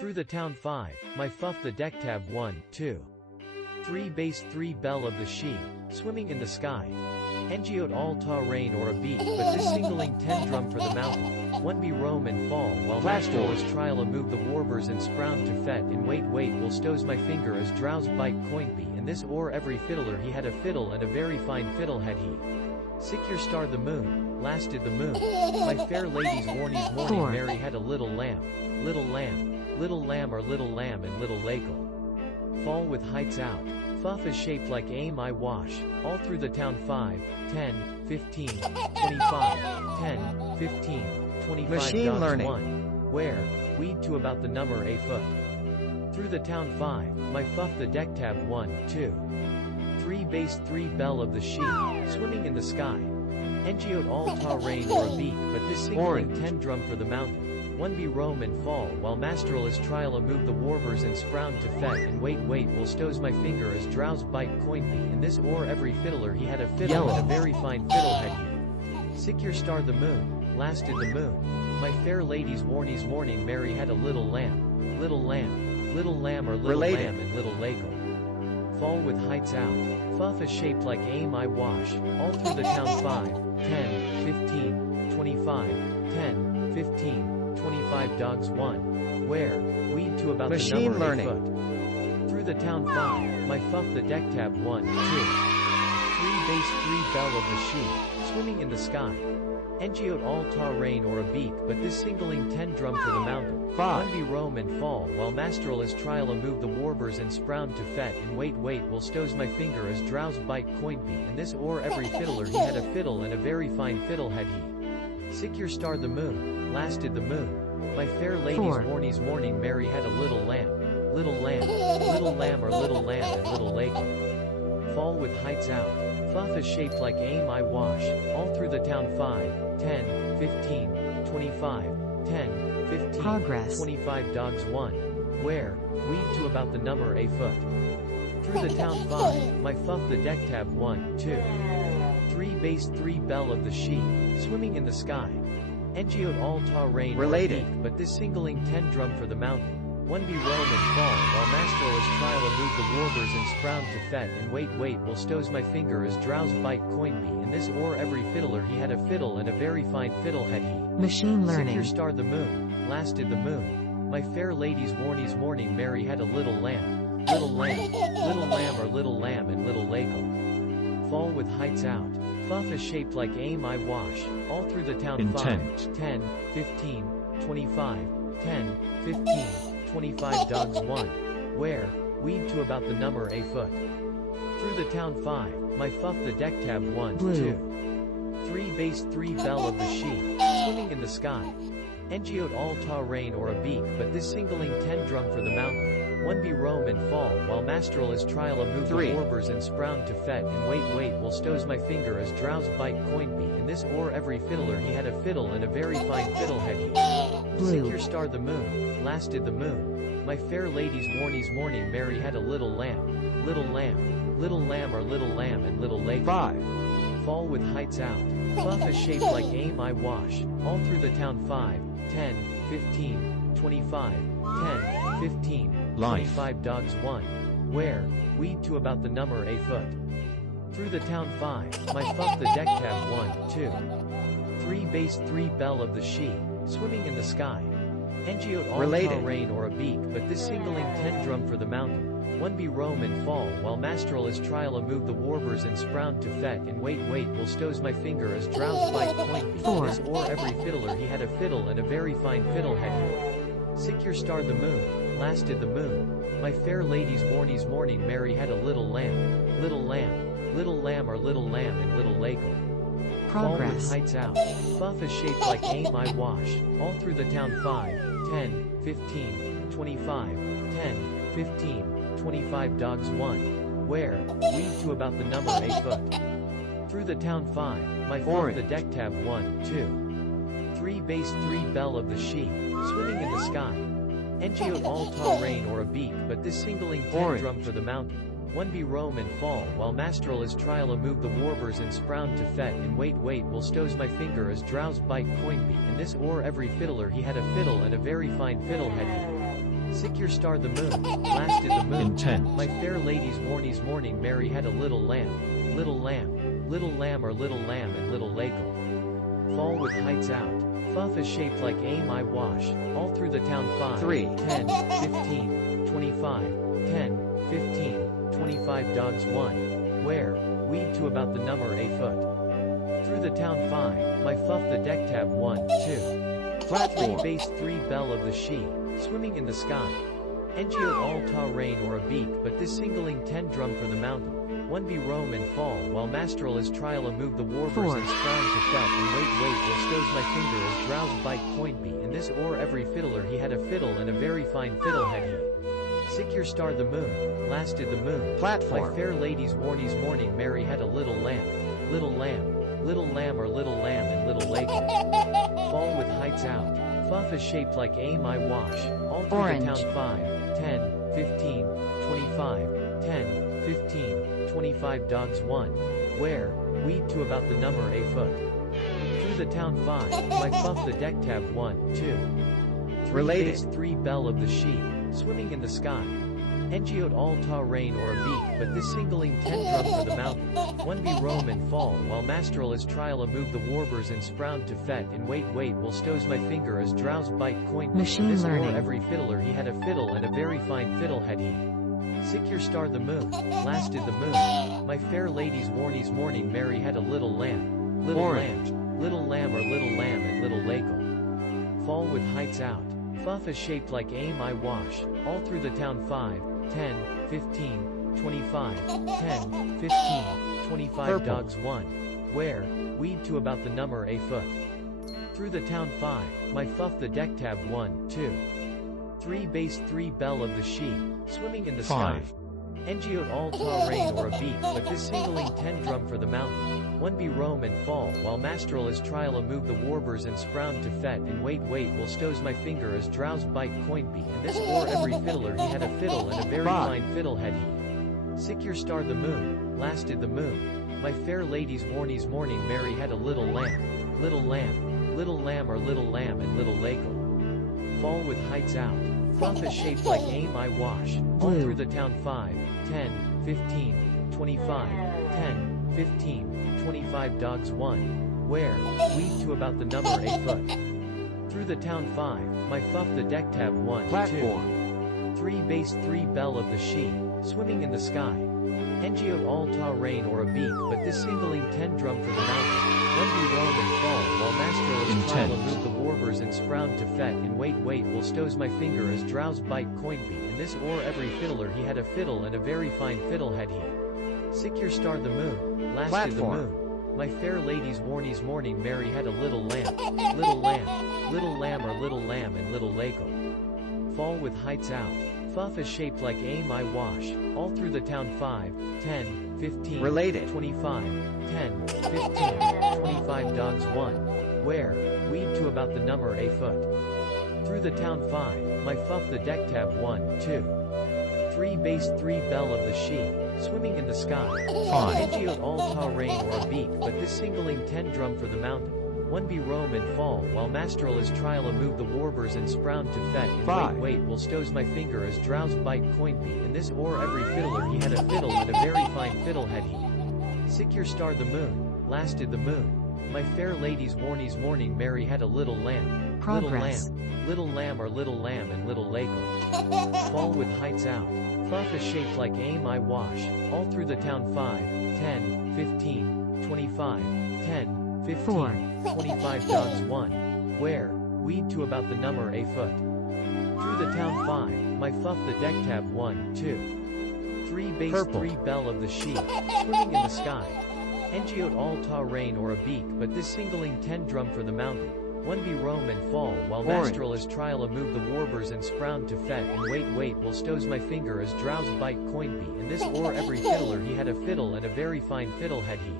Through the town 5, my fuff the deck tab 1, 2. 3 bass 3 bell of the she, swimming in the sky. Engiot all ta rain or a beat, but this singling 10 drum for the mountain. 1 be roam and fall, while master was trial a move the warbers and sprout to fet and wait will stows my finger as drowse bite coin be, and this or every fiddler he had a fiddle and a very fine fiddle had he. Sick your star the moon, lasted the moon. My fair lady's warnies morning Mary had a little lamb or little lamb and little lakel. Fall with heights out. Fuff is shaped like aim I wash, all through the town 5, 10, 15, 25, 10, 15, 25 Machine dogs learning. 1. Where, weed to about the number a foot. Through the town 5, my fuff the deck tab 1, 2. 3 bass 3 bell of the she, swimming in the sky. Engiot all ta rain or a beak, but this singling 10 drum for the mountain. 1 be roam and fall, while masteral is trial a move the warbers and sprout to fet and wait will stows my finger as drowse bite coin be, and this or every fiddler he had a fiddle and a very fine fiddle had he. Sick your star the moon, lasted the moon. My fair lady's warnies morning Mary had a little lamb or little Related. lamb and little lakel. Fall with heights out. Fuff is shaped like aim I wash, all through the town 5, 10, 15, 25, 10, 15, 25 dogs 1. Where, weed to about Machine the number learning. a foot. Through the town 5, my fuff the deck tab 1, 2. 3 bass 3 bell of the she, swimming in the sky. Engiot all ta rain or a beak, but this singling 10 drum for the mountain. 1 be roam and fall, while masteral is trial a move the warbers and sprout to fet and wait will stows my finger as drowse bite coin be, and this or every fiddler he had a fiddle and a very fine fiddle had he. Sick your star the moon, lasted the moon. My fair lady's warnies morning Mary had a little lamb or little lamb and little lakel. Fall with heights out. Fuff is shaped like aim I wash, all through the town 5, 10, 15, 25, 10, 15, 25 dogs 1. Where, weed to about the number a foot. Through the town 5, my fuff the deck tab 1, 2. 3 bass 3 bell of the she, swimming in the sky. Engiot all ta rain or a Related. beak, but this singling 10 drum for the mountain. 1 be roam and fall, while masteral is trial a move the warbers and sprout to fet and wait will stows my finger as drowse bite coin be, and this or every fiddler he had a fiddle and a very fine fiddle had he. Machine Sick learning. your star the moon, lasted the moon. My fair lady's warnies morning Mary had a little lamb or little lamb and little lakel. Fall with heights out. Fuff is shaped like aim I wash, all through the town 5, 10, 15, 25, 10, 15, 25 dogs 1. Where, weed to about the number a foot. Through the town 5, my fuff the deck tab 1, 2. 3 bass 3 bell of the she, swimming in the sky. Engiot all ta rain or a beak, but this singling 10 drum for the mountain. 1 be roam and fall, while masteral is trial a move the warbers and sprout to fet and wait will stows my finger as drowse bite coin be, and this or every fiddler he had a fiddle and a very fine fiddle had he. Sick your star the moon, lasted the moon. My fair lady's warnies morning Mary had a little lamb or little lamb and little lakel. 5. Fall with heights out. Fuff is shaped like aim I wash, all through the town 5, 10, 15, 25, 10, 15, 25 dogs 1. Where, weed to about the number a foot. Through the town 5, my fuff the deck tab 1, 2. 3 bass 3 bell of the she, swimming in the sky. Engiot all ta rain or a beak, but this singling 10 drum for the mountain. 1 be roam and fall, while masteral is trial a move the warbers and sprout to fet and wait will stows my finger as drowse bite coin be, and this or every fiddler he had a fiddle and a very fine fiddle had he. Sick your star the moon, lasted the moon. My fair lady's warnies morning Mary had a little lamb or little lamb and little lakel. Fall with heights out. Fuff is shaped like aim I wash, all through the town 5, 10, 15, 25, 10, 15, 25 dogs 1. Where, weed to about the number a foot. Through the town 5, my fuff the deck tab 1, 2. 3 bass 3 bell of the she, swimming in the sky. Engiot all ta rain or a beak, but this singling 10 drum for the mountain. 1 be roam and fall, while masteral is trial a move the warbers and sprout to fet and wait will stows my finger as drowse bite coin be, and this or every fiddler he had a fiddle and a very fine fiddle had he. Sick your star the moon, lasted the moon. Intense. My fair lady's warnies morning Mary had a little lamb. Little lamb, little lamb or little lamb and little Lagle. Fall with heights out. Fuff is shaped like aim I wash. All through the town 5, 3, 10, 15, 25, 10, 15, 25 dogs 1. Where? Weed to about the number a foot. Through the town 5, my fuff the deck tab 1, 2. Platform. 3 base 3 bell of the she, swimming in the sky. Ngo all ta rain or a beak but this singling 10 drum for the mountain. 1 be roam and fall while masteral is trial a move the warbers 4. and scrounge to fet and wait will stows my finger as drowse bite point be in this or every fiddler he had a fiddle and a very fine fiddle had he. Sick your star the moon, lasted the moon. Platform. My fair lady's warnies morning Mary had a little lamb. Little lamb, little lamb or little lamb and little Lagle. Fall with heights out. Fuff is shaped like aim I wash. All through Orange. the town 5, 10, 15, 25, 10, 15, 25 dogs 1. Where? Weed to about the number a foot. Through the town 5, my fuff the deck tab 1, 2. 3 Related. base 3 bell of the she, swimming in the sky. Ngo'd all ta rain or a beak but this singling 10 drum for the mountain. 1 be roam and fall while masteral is trial a move the warbers and spround to fet and wait will stows my finger as drowse bite coin Machine this learning. Or every fiddler he had a fiddle and a very fine fiddle had he. Sick your star the moon, lasted the moon. My fair lady's warnies morning Mary had a little lamb. Little Orange. lamb, little lamb or little lamb and little Lagle. Fall with heights out. Fuff is shaped like aim I wash. All through the town 5, 10, 15, 25, 10, 15, 25 Purple. dogs 1. Where? Weed to about the number a foot. Through the town 5, my fuff the deck tab 1, 2. 3 base 3 bell of the she, swimming in the 5. sky. Ngo'd all ta rain or a beak but this singling 10 drum for the mountain. 1 be roam and fall while masteral is trial a move the warbers and spround to fet and wait will stows my finger as drowse bite coin be in this or every fiddler he had a fiddle and a very 5. fine fiddle had he. Sick your star the moon, lasted the moon. My fair lady's warnies morning Mary had a little lamb. Little lamb, little lamb or little lamb and little Lagle. Fall with heights out. Fuff is shaped like aim I wash. All Blue. through the town 5, 10, 15, 25, 10, 15, 25 dogs 1. Where? Weed to about the number a foot. Through the town 5, my fuff the deck tab 1, Platform. 2. 3 base 3 bell of the she, swimming in the sky. Ngo'd all ta rain or a beak but this singling 10 drum for the mountain. 1 be roam and fall while masteral is trial a Intense. move the warbers and spround to fet and wait will stows my finger as drowse bite coin be in this or every fiddler he had a fiddle and a very fine fiddle had he. Sick your star the moon, lasted the Platform. moon. My fair lady's warnies morning Mary had a little lamb. Little lamb, little lamb or little lamb and little Lagle. Fall with heights out. Fuff is shaped like aim I wash. All through the town 5, 10, 15, Related. 25, 10, 15, 25 dogs 1. Where? Weed to about the number a foot. Through the town 5, my fuff the deck tab 1, 2. 3 base 3 bell of the she, swimming in the sky. 5. Ngo'd all ta rain or a beak but this singling 10 drum for the mountain. 1 be roam and fall while masteral is trial a move the warbers and spround to fet and 5. wait will stows my finger as drowse bite coin be in this or every fiddler he had a fiddle and a very fine fiddle had he. Sick your star the moon, lasted the moon. My fair lady's warnies morning Mary had a little lamb. Progress. Little lamb or little lamb and little Lagle. Fall with heights out. Fuff is shaped like aim I wash. All through the town 5, 10, 15, 25, 10, 15, 4. 25 dogs 1. Where? Weed to about the number a foot. Through the town 5, my fuff the deck tab 1, 2. 3 base Purple. 3 bell of the she, swimming in the sky. Ngo'd all ta rain or a beak but this singling 10 drum for the mountain. 1 be roam and fall while Orange. masteral is trial a move the warbers and spround to fet and wait will stows my finger as drowse bite coin be in this or every fiddler he had a fiddle and a very fine fiddle had he.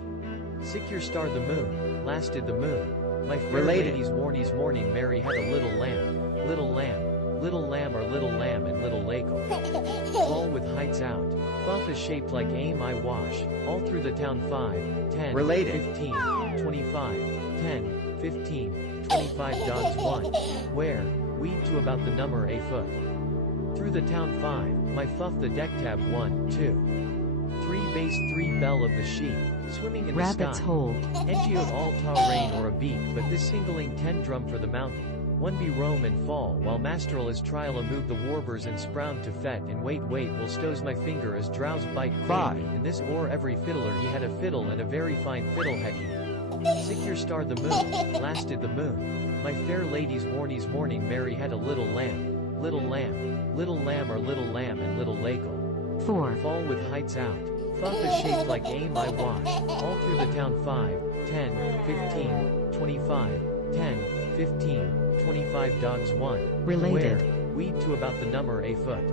Sick your star the moon, lasted the moon. My fair Related. lady's warnies morning Mary had a little lamb. Little lamb, little lamb or little lamb and little Lagle. Fall with heights out. Fuff is shaped like aim I wash. All through the town 5, 10, Related. 15, 25, 10, 15, 25 dogs 1. Where? Weed to about the number a foot. Through the town 5, my fuff the deck tab 1, 2. 3 bass 3 bell of the sheep, swimming in the Rabbit's sky. hole. Engiot all ta rain or a beak, but this singling 10 drum for the mountain. 1 be roam and fall, while masteral is trial a move the warbers and sprout to fet and wait will stows my finger as drowse bite quaintly. In this or every fiddler he had a fiddle and a very fine fiddle had he. Sick your star the moon, lasted the moon. My fair lady's warnies morning Mary had a little lamb, or little lamb and little lakel. 4. Fall with heights out. Fuff is shaped like aim I wash, all through the town 5, 10, 15, 25, 10, 15, 25 dogs 1. Related. Where, weed to about the number a foot.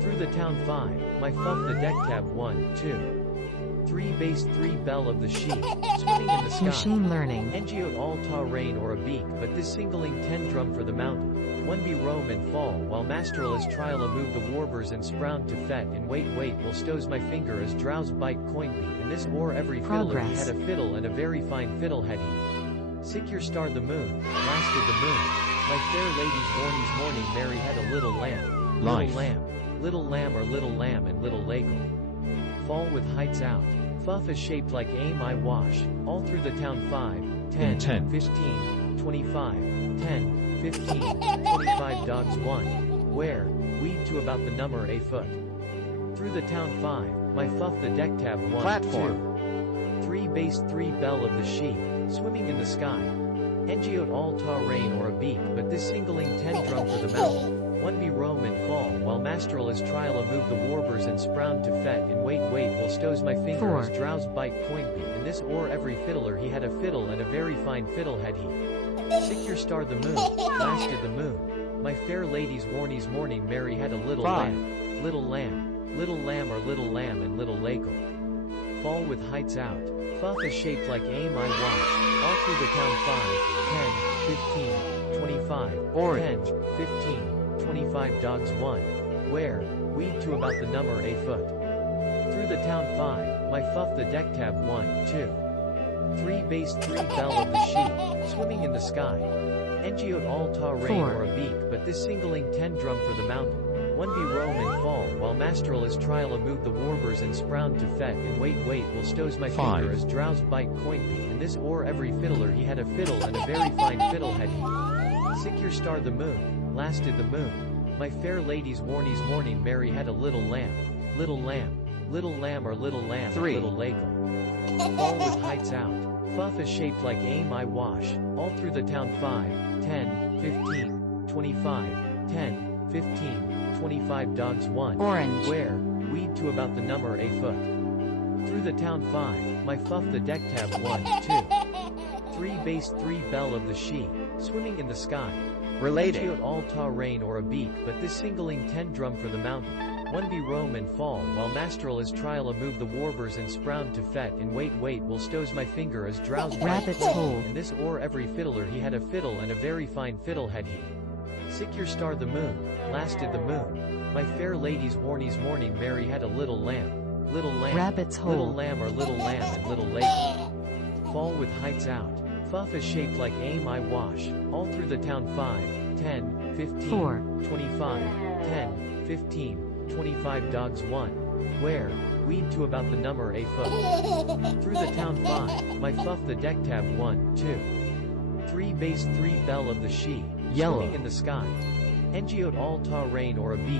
Through the town 5, my fuff the deck tab 1, 2. 3 bass 3 bell of the sheep, swimming in the sky. Machine learning. Engiot all ta rain or a beak, but this singling 10 drum for the mountain. 1 be roam and fall, while masteral is trial a move the warbers and sprout to fet and wait will stows my finger as drowse bite coinby. In this or every fiddler he had a fiddle and a very fine fiddle had he. Sick your star the moon, lasted the moon. My fair lady's warnies morning Mary had a little lamb, Life. little lamb and little lakel. Fall with heights out. Fuff is shaped like aim I wash, all through the town 5, 10, 15, 25, 10, 15, 25 dogs 1. Where, weed to about the number a foot. Through the town 5, my fuff the deck tab 1, Platform. 2. 3 bass 3 bell of the sheep, swimming in the sky. Engiot all ta rain or a beak, but this singling 10 drum for the mountain. 1 be roam and fall, while masteral is trial a move the warbers and sprout to fet and wait will stows my finger 4. as drowse bite coinby. In this or every fiddler he had a fiddle and a very fine fiddle had he. Sick your star the moon, lasted the moon. My fair lady's warnies morning Mary had a little 5. lamb, little lamb and little lakel. Fall with heights out. Fuff is shaped like aim I wash, all through the town 5, 10, 15, 25, Orange. 10, 15, 25 dogs 1. Where, weed to about the number a foot. Through the town 5, my fuff the deck tab 1, 2. 3 bass 3 bell of the sheep, swimming in the sky. Engiot all ta rain 4. or a beak, but this singling 10 drum for the mountain. 1 be roam and fall, while masteral is trial a move the warbers and sprout to fet and wait will stows my 5. finger as drowse bite coinby. In this or every fiddler he had a fiddle and a very fine fiddle had he. Sick your star the moon, lasted the moon. My fair lady's warnies morning Mary had a little lamb, or little lamb 3. and little lakel. Fall with heights out. Fuff is shaped like aim I wash, all through the town 5, 10, 15, 25, 10, 15, 25 dogs 1. Orange. Where, weed to about the number a foot. Through the town 5, my fuff the deck tab 1, 2. 3 bass 3 bell of the sheep, swimming in the sky. Related. Engiot all ta rain or a beak, but this singling 10 drum for the mountain. 1 be roam and fall, while masteral is trial a move the warbers and sprout to fet and wait will stows my finger as drowse bite Rabbit's coinby. hole. In this or every fiddler he had a fiddle and a very fine fiddle had he. Sick your star the moon, lasted the moon. My fair lady's warnies morning Mary had a little lamb, Rabbit's hole. and little lakel. Fall with heights out. Fuff is shaped like aim I wash, all through the town 5, 10, 15, 4. 25, 10, 15, 25 dogs 1. Where, weed to about the number a foot. Through the town 5, my fuff the deck tab 1, 2. 3 bass 3 bell of the sheep, Yellow. swimming in the sky. Engiot all ta rain or a beak.